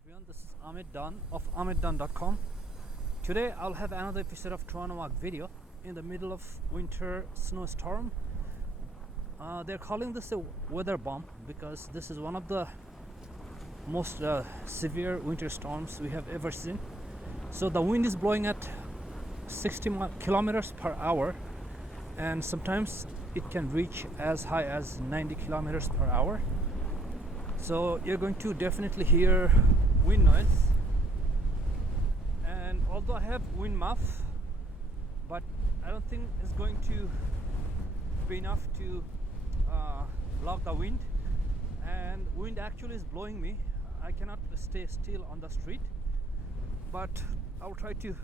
Everyone, this is Amit Dunn of AmitDunn.com. Today I'll have another episode of Toronto Walk video in the middle of winter snowstorm. They're calling this a weather bomb because this is one of the most severe winter storms we have ever seen. So the wind is blowing at 60 kilometers per hour, and sometimes it can reach as high as 90 kilometers per hour. So you're going to definitely hear wind noise, and although I have wind muff, but I don't think it's going to be enough to block the wind. And wind actually is blowing me. I cannot stay still on the street, but I'll try to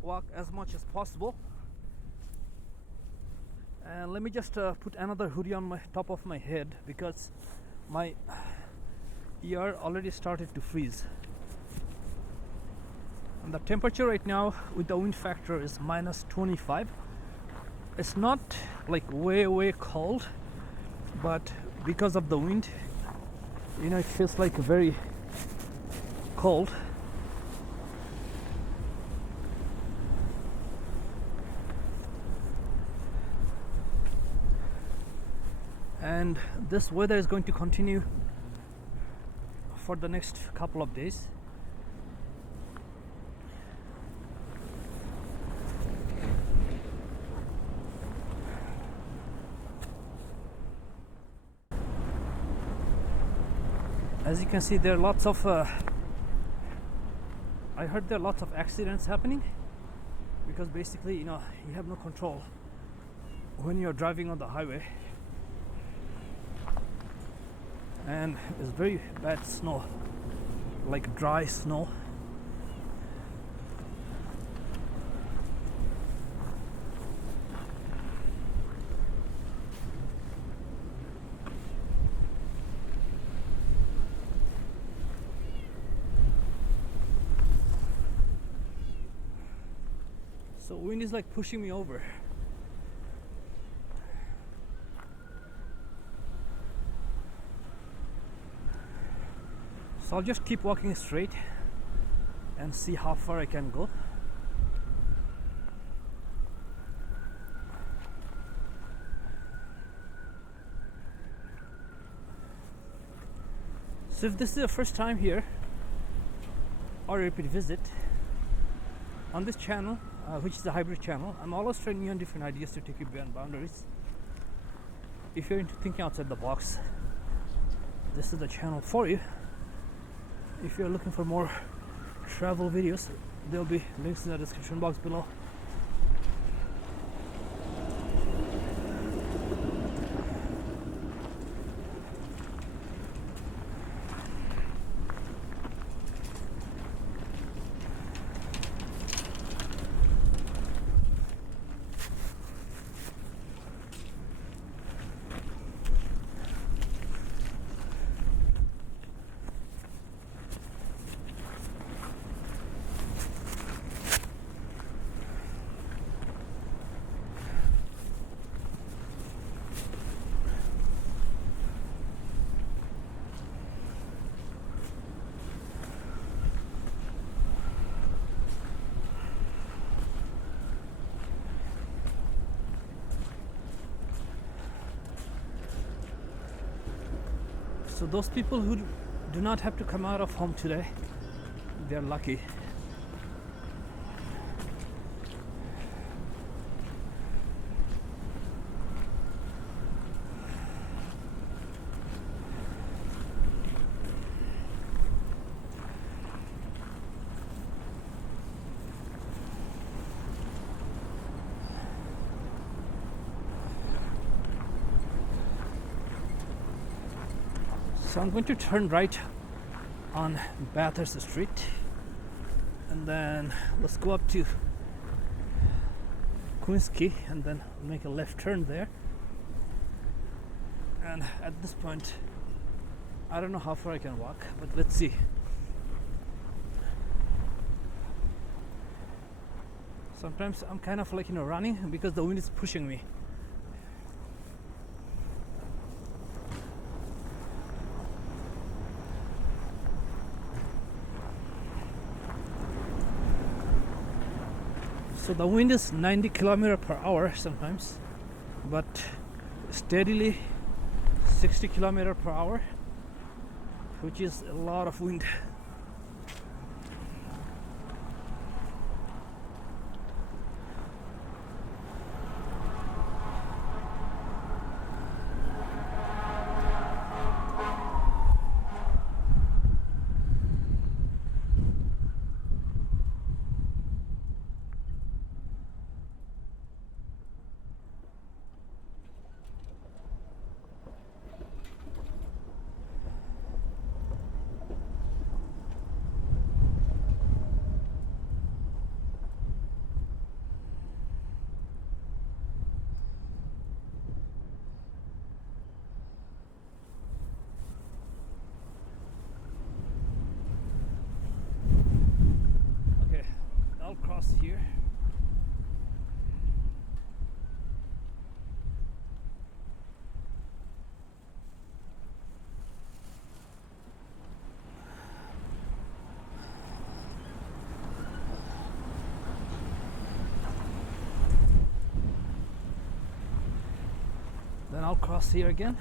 walk as much as possible. And let me just put another hoodie on my top of my head because my ear already started to freeze. And the temperature right now with the wind factor is minus 25. It's not like way cold, but because of the wind, you know, it feels like very cold. And this weather is going to continue for the next couple of days. As you can see, there are lots of I heard there are lots of accidents happening because basically, you know, you have no control when you're driving on the highway, and it's very bad snow, like dry snow. So wind is like pushing me over. So I'll just keep walking straight and see how far I can go. So if this is your first time here or a repeat visit on this channel, which is a hybrid channel, I'm always trying new and different ideas to take you beyond boundaries. If you're into thinking outside the box, this is the channel for you. If you're looking for more travel videos, there'll be links in the description box below. So those people who do not have to come out of home today, they're lucky. So I'm going to turn right on Bathurst Street, and then let's go up to Quay, and then make a left turn there. And at this point, I don't know how far I can walk, but let's see. Sometimes I'm kind of like, you know, running because the wind is pushing me. So the wind is 90 kilometer per hour sometimes, but steadily 60 kilometer per hour, which is a lot of wind. I'll cross here. Then I'll cross here again.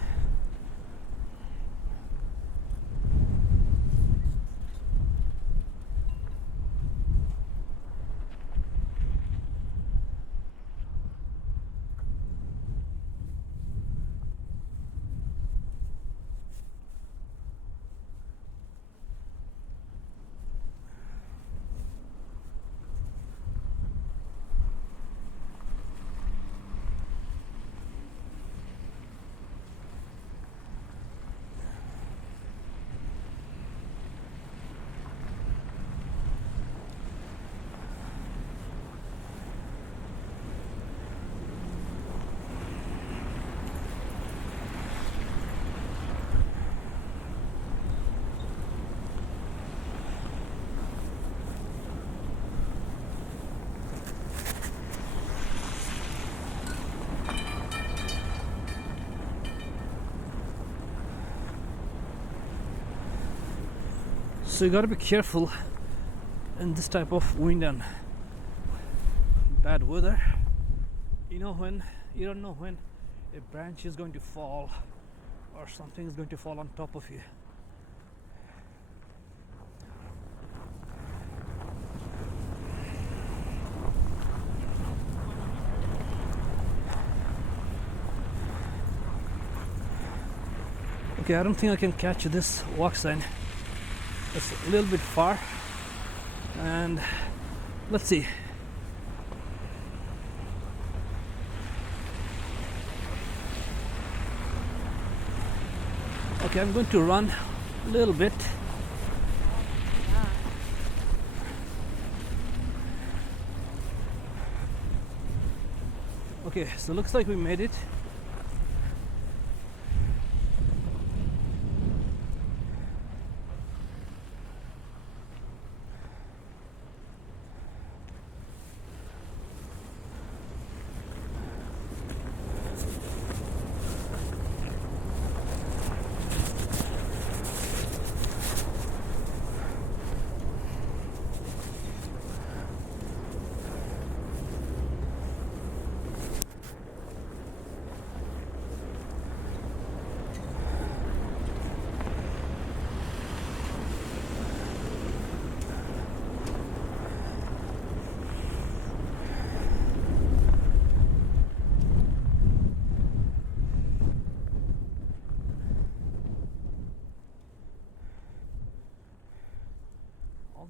So you gotta be careful in this type of wind and bad weather. You don't know when a branch is going to fall or something is going to fall on top of you. Okay, I don't think I can catch this walk sign. It's a little bit far, and let's see. Okay, I'm going to run a little bit. Okay, so looks like we made it.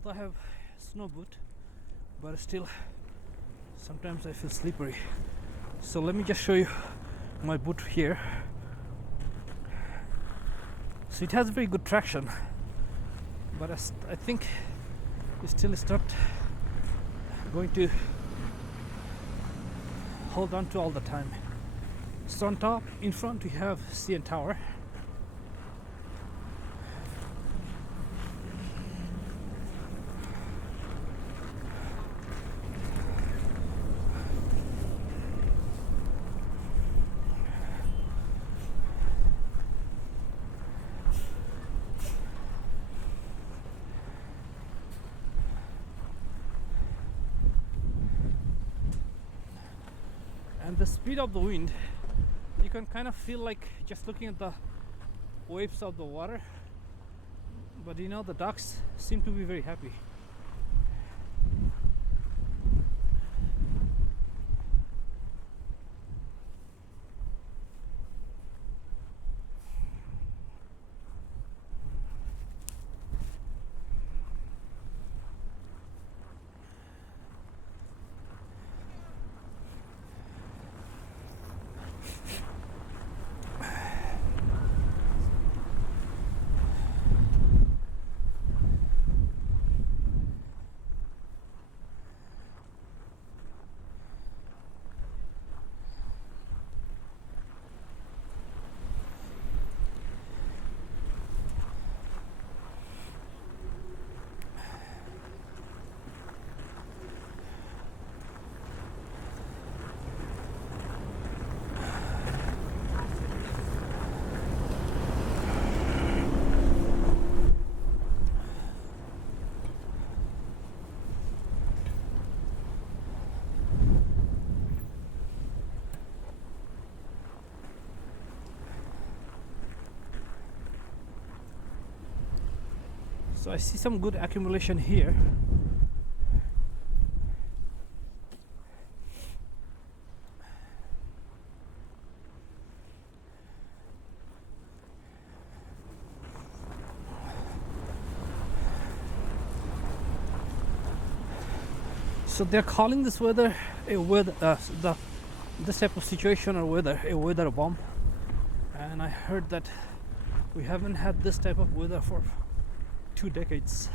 Although I have snow boot, but still sometimes I feel slippery. So let me just show you my boot here. So it has very good traction, but I think it still is not going to hold on to all the time. So on top, in front we have CN Tower. the speed of the wind, you can kind of feel like just looking at the waves of the water. But you know, the ducks seem to be very happy. So I see some good accumulation here. So they're calling this weather a weather, this type of situation or weather, a weather bomb. And I heard that we haven't had this type of weather for 2 decades.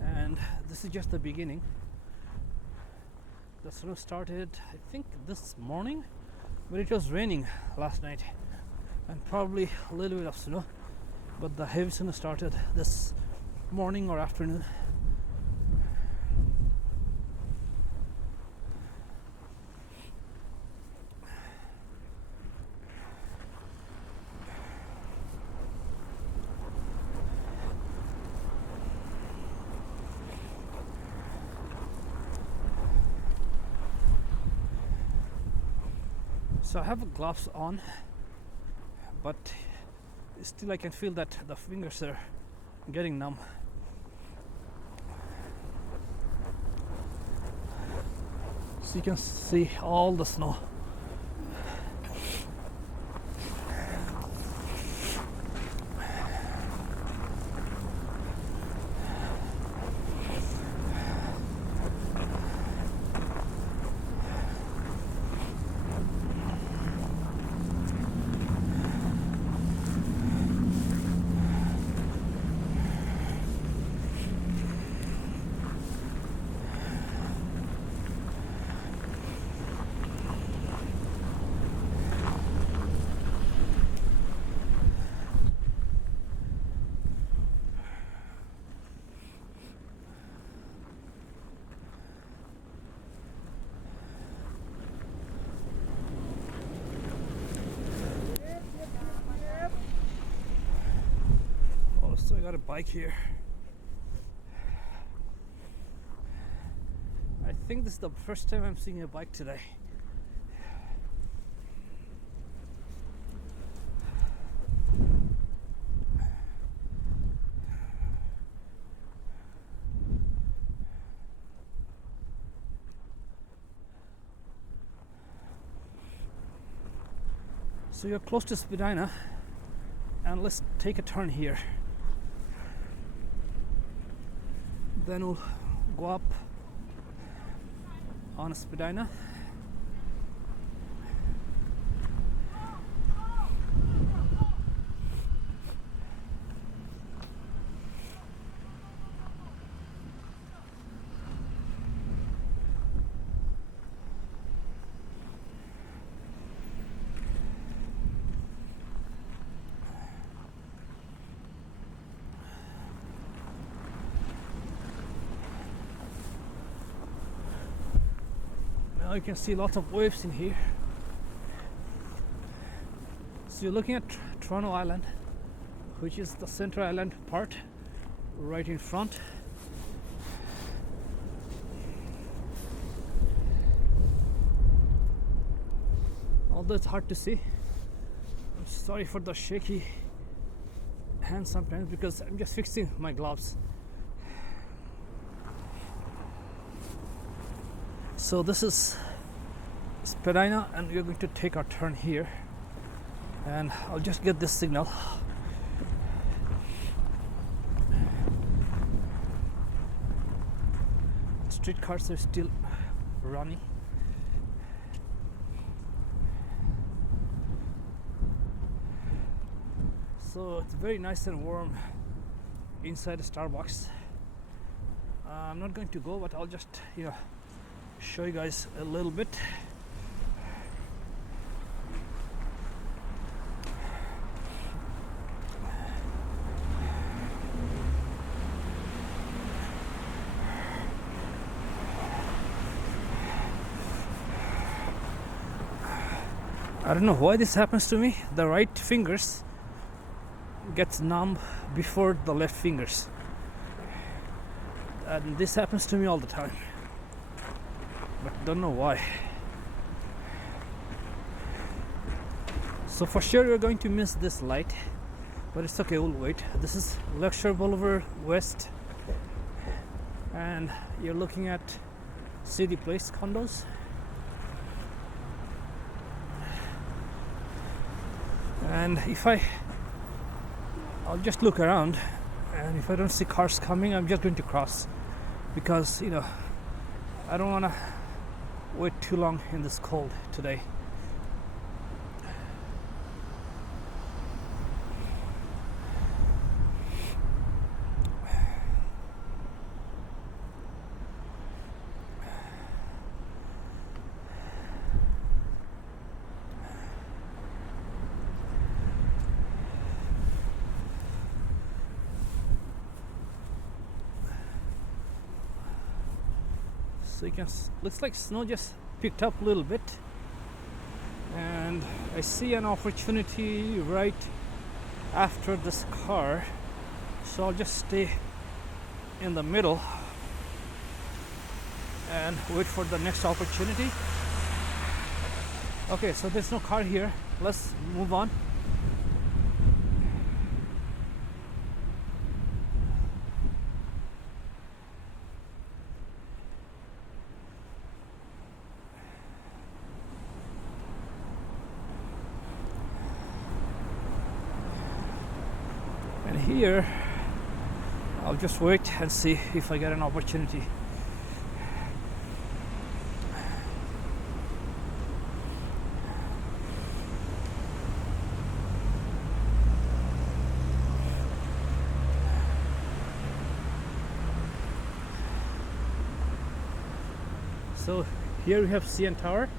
And this is just the beginning. The snow started, I think, this morning, but it was raining last night, and probably a little bit of snow, but the heavy snow started this morning or afternoon. So I have gloves on, but still I can feel that the fingers are getting numb. So you can see all the snow. So I got a bike here. I think this is the first time I'm seeing a bike today. So you're close to Spadina, and let's take a turn here. Then we'll go up on Spadina. Now you can see lots of waves in here. So you're looking at Toronto Island. which is the Central Island part right in front. Although it's hard to see, I'm sorry for the shaky hand sometimes because I'm just fixing my gloves. So this is Spadina and we're going to take our turn here, and I'll just get this signal. Streetcars are still running. So it's very nice and warm inside a Starbucks. I'm not going to go, but I'll just show you guys a little bit. I don't know why this happens to me. The right fingers gets numb before the left fingers, and this happens to me all the time, but don't know why. So for sure you're going to miss this light, but it's okay, we'll wait. This is Lecture Boulevard West, and you're looking at Cityplace condos. And I'll just look around, and if I don't see cars coming, I'm just going to cross, because I don't want to wait too long in this cold today. So you can, looks like snow just picked up a little bit, and I see an opportunity right after this car, so I'll just stay in the middle and wait for the next opportunity. Okay, so there's no car here, let's move on. And here I'll just wait and see if I get an opportunity. So here we have CN Tower,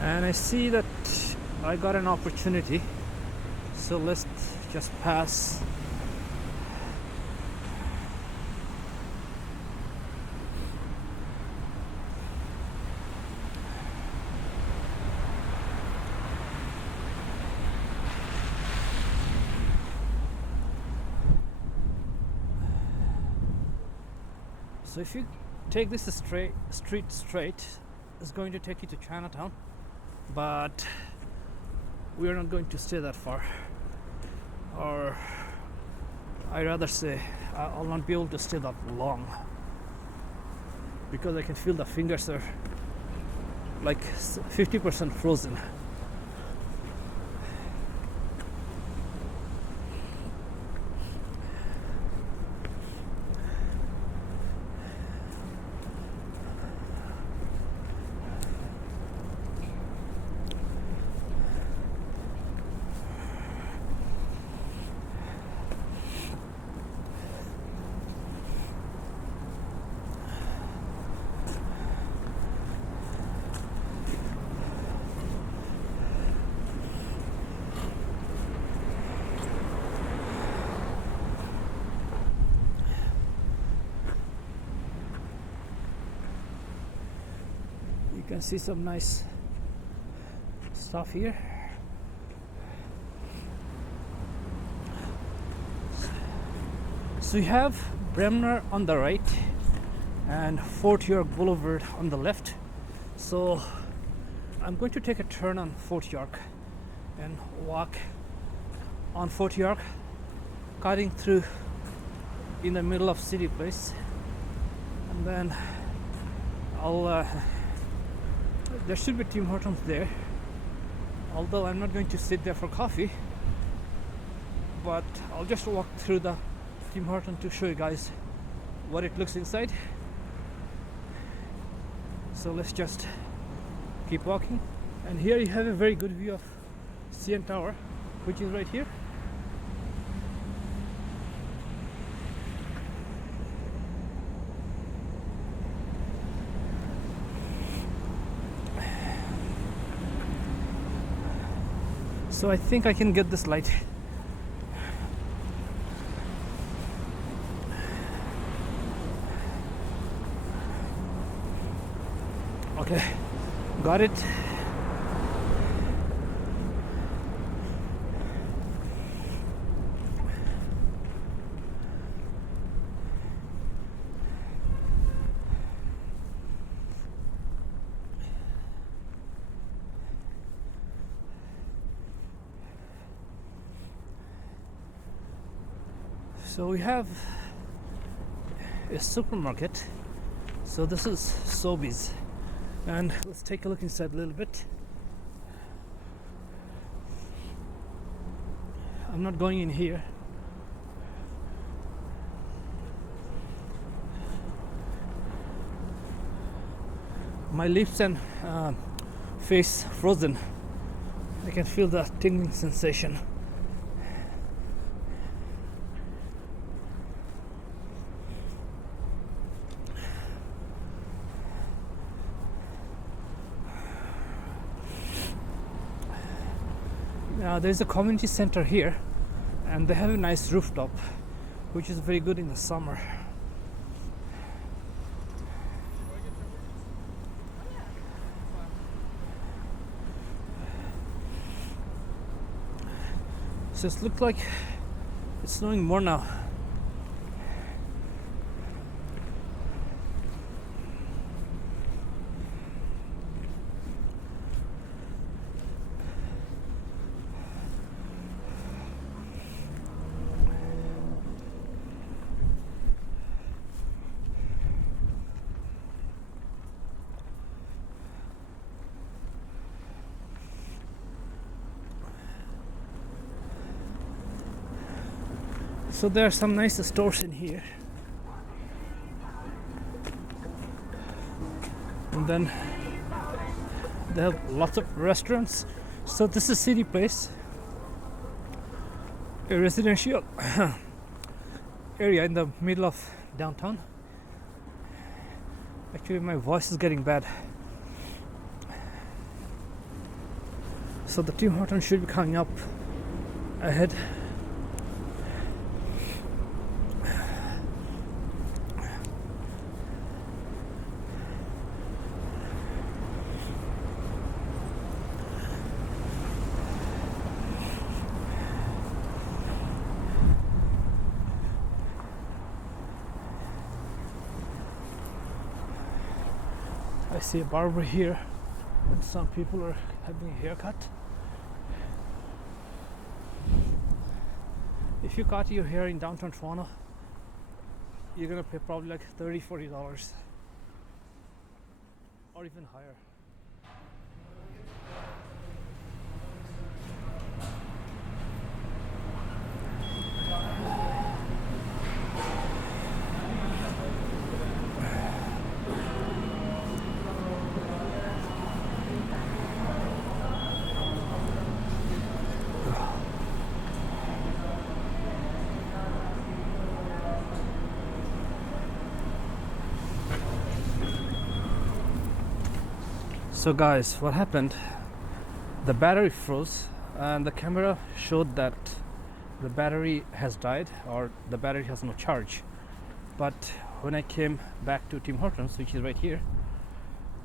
and I see that I got an opportunity, so let's just pass. So if you take this street straight, it's going to take you to Chinatown, but we are not going to stay that far, or I rather say I'll not be able to stay that long, because I can feel the fingers are like 50% frozen. You can see some nice stuff here. So you have Bremner on the right and Fort York Boulevard on the left. So I'm going to take a turn on Fort York and walk on Fort York, cutting through in the middle of Cityplace, and then I'll there should be Tim Hortons there, although I'm not going to sit there for coffee, but I'll just walk through the Tim Hortons to show you guys what it looks inside. So let's just keep walking, and here you have a very good view of CN Tower, which is right here. So I think I can get this light. Okay, got it. So we have a supermarket. So this is Sobeys, and let's take a look inside a little bit. I'm not going in here. My lips and face frozen. I can feel the tingling sensation. There's a community center here, and they have a nice rooftop, which is very good in the summer. So it looks like it's snowing more now. So there are some nice stores in here, and then they have lots of restaurants. So this is Cityplace, a residential area in the middle of downtown. Actually, my voice is getting bad. So the Tim Hortons should be coming up ahead. I see a barber here, and some people are having a haircut. If you cut your hair in downtown Toronto, you're gonna pay probably like $30-40 or even higher. So guys, what happened, the battery froze and the camera showed that the battery has died, or the battery has no charge. But when I came back to Tim Hortons, which is right here,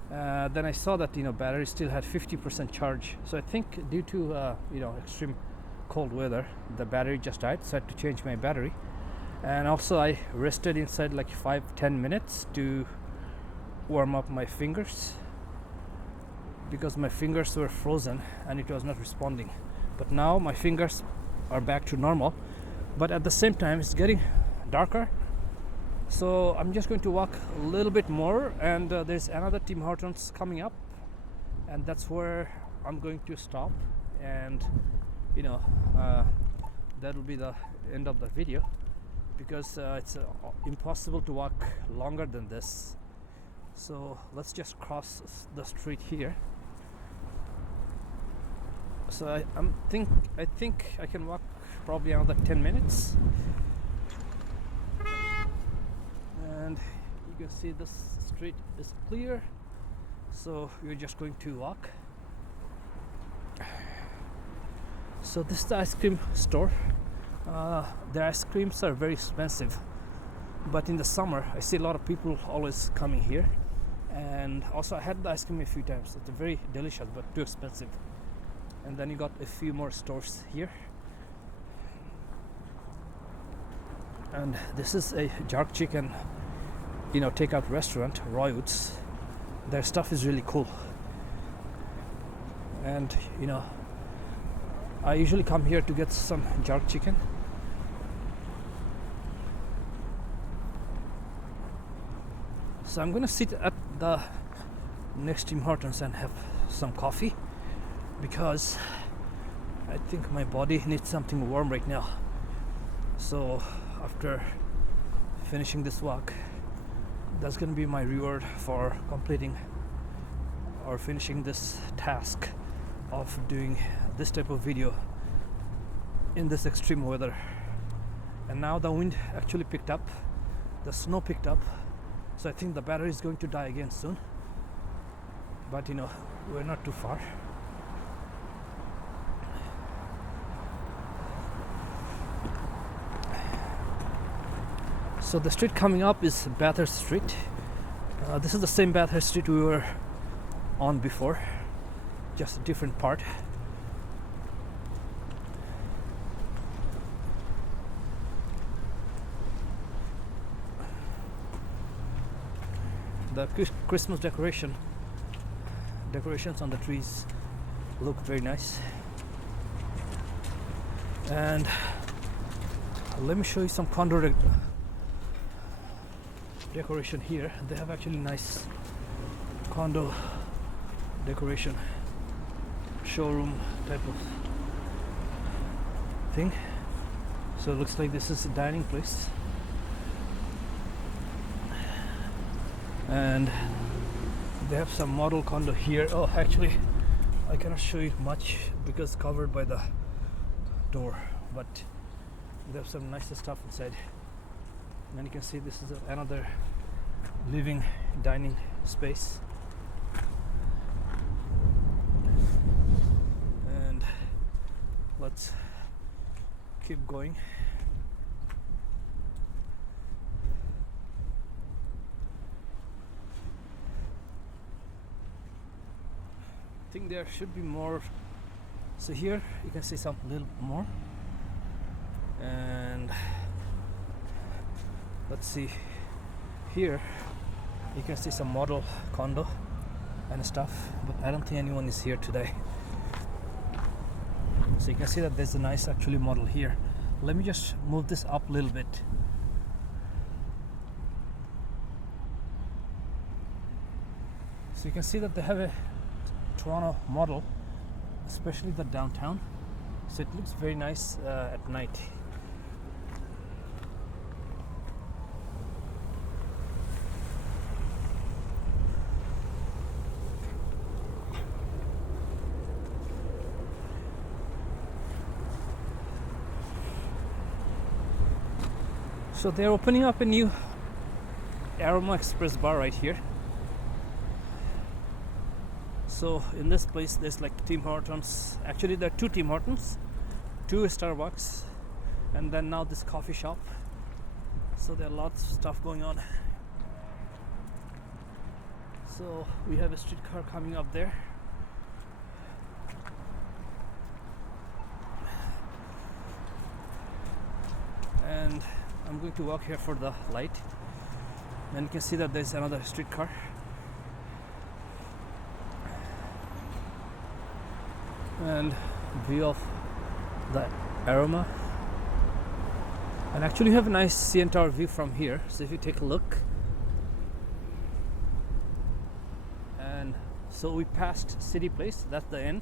then I saw that battery still had 50% charge. So I think due to extreme cold weather, the battery just died, so I had to change my battery. And also I rested inside like 5-10 minutes to warm up my fingers, because my fingers were frozen and it was not responding. But now my fingers are back to normal, but at the same time it's getting darker, so I'm just going to walk a little bit more, and there's another Tim Hortons coming up, and that's where I'm going to stop, and that will be the end of the video, because it's impossible to walk longer than this. So let's just cross the street here. So I think I can walk probably another 10 minutes, and you can see this street is clear, so we're just going to walk. So this is the ice cream store. The ice creams are very expensive, but in the summer I see a lot of people always coming here, and also I had the ice cream a few times. It's very delicious but too expensive. And then you got a few more stores here, and this is a jerk chicken takeout restaurant, Roywood's. Their stuff is really cool, and I usually come here to get some jerk chicken. So I'm gonna sit at the next Tim Hortons and have some coffee, because I think my body needs something warm right now. So after finishing this walk, that's gonna be my reward for completing or finishing this task of doing this type of video in this extreme weather. And now the wind actually picked up, the snow picked up, so I think the battery is going to die again soon, but we're not too far. So the street coming up is Bathurst Street. This is the same Bathurst Street we were on before, just a different part. The Christmas decorations on the trees look very nice. And let me show you some condo decoration here. They have actually nice condo decoration, showroom type of thing. So it looks like this is a dining place, and they have some model condo here. Oh, actually I cannot show you much because it's covered by the door, but they have some nicer stuff inside. And then you can see this is another living dining space, and let's keep going. I think there should be more. So here you can see some little more, and let's see, here you can see some model condo and stuff, but I don't think anyone is here today. So you can see that there's a nice actually model here. Let me just move this up a little bit. So you can see that they have a Toronto model, especially the downtown, so it looks very nice at night. So they're opening up a new Aroma Express bar right here. So in this place there's like Tim Hortons. Actually there are two Tim Hortons, two Starbucks, and then now this coffee shop. So there are lots of stuff going on. So we have a streetcar coming up there. And I'm I'm going to walk here for the light, and you can see that there's another streetcar. And view of the aroma, and actually you have a nice CN Tower view from here. So if you take a look, and so we passed Cityplace, that's the end.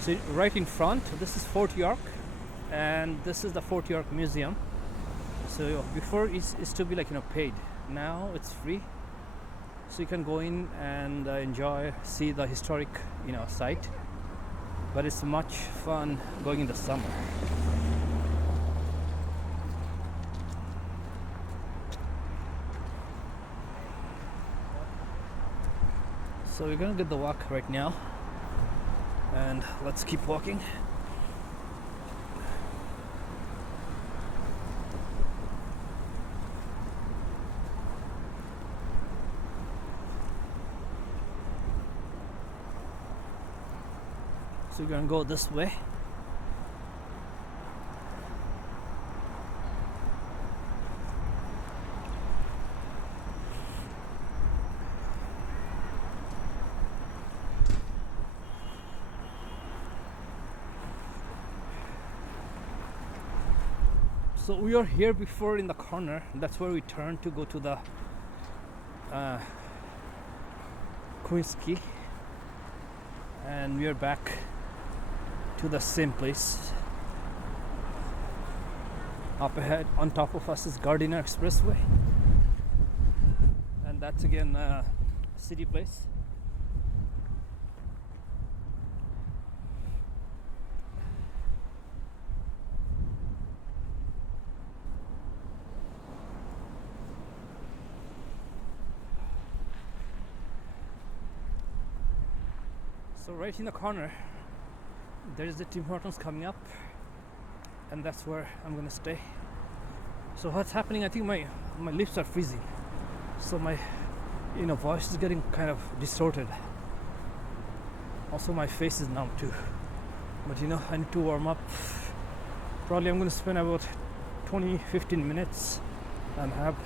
So right in front, this is Fort York, and this is the Fort York Museum. So before it used to be like, you know, paid. Now it's free, so you can go in and enjoy, see the historic, you know, site. But it's much fun going in the summer. So we're gonna get the walk right now, and let's keep walking. So we're gonna go this way. So we are here before in the corner. That's where we turn to go to the Quay, and we are back to the same place. Up ahead, on top of us, is Gardiner Expressway, and that's again Cityplace. So right in the corner, there is the Tim Hortons coming up, and that's where I'm gonna stay. So what's happening? I think my lips are freezing, so my voice is getting kind of distorted. Also, my face is numb too. But I need to warm up. Probably I'm gonna spend about 20-15 minutes and have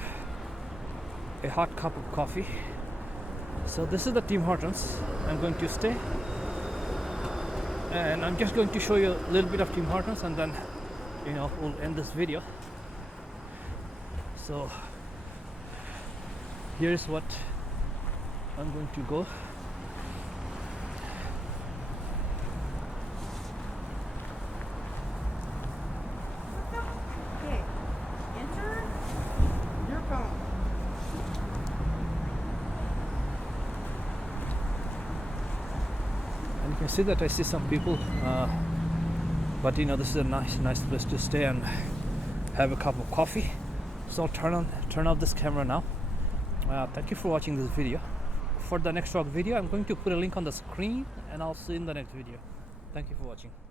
a hot cup of coffee. So this is the Tim Hortons I'm going to stay, and I'm just going to show you a little bit of Tim Hortons, and then we'll end this video. So here's what I'm going to go. Okay, enter your phone. And you can see that I see some people, but this is a nice place to stay and have a cup of coffee. So I'll turn off this camera now. Thank you for watching this video. For the next vlog video, I'm going to put a link on the screen, and I'll see you in the next video. Thank you for watching.